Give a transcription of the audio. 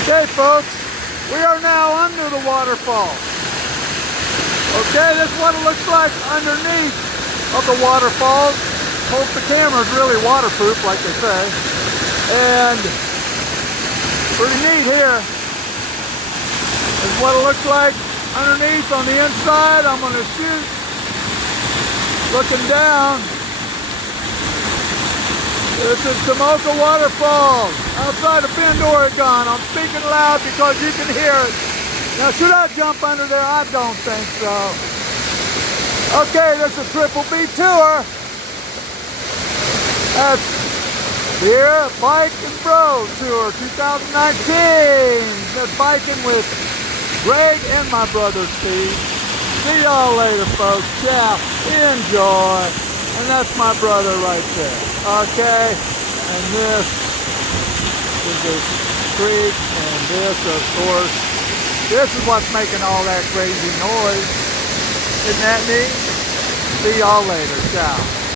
Okay, folks, we are now under the waterfall. Okay, this is what it looks like underneath of the waterfalls. Hope the camera's really waterproof, like they say. And pretty neat here. This is what it looks like underneath. On the inside, I'm going to shoot. Looking down. This is Tamula Waterfalls outside of Bend, Oregon. I'm speaking loud because you can hear it. Now, should I jump under there? I don't think so. Okay, this is Triple B Tour. That's here, Bike and Bro Tour 2019. That's biking with Greg and my brother Steve. See y'all later, folks. Ciao. Enjoy. And that's my brother right there. Okay. And this is the creek. And this, of course, this is what's making all that crazy noise. Isn't that neat? See y'all later. Ciao.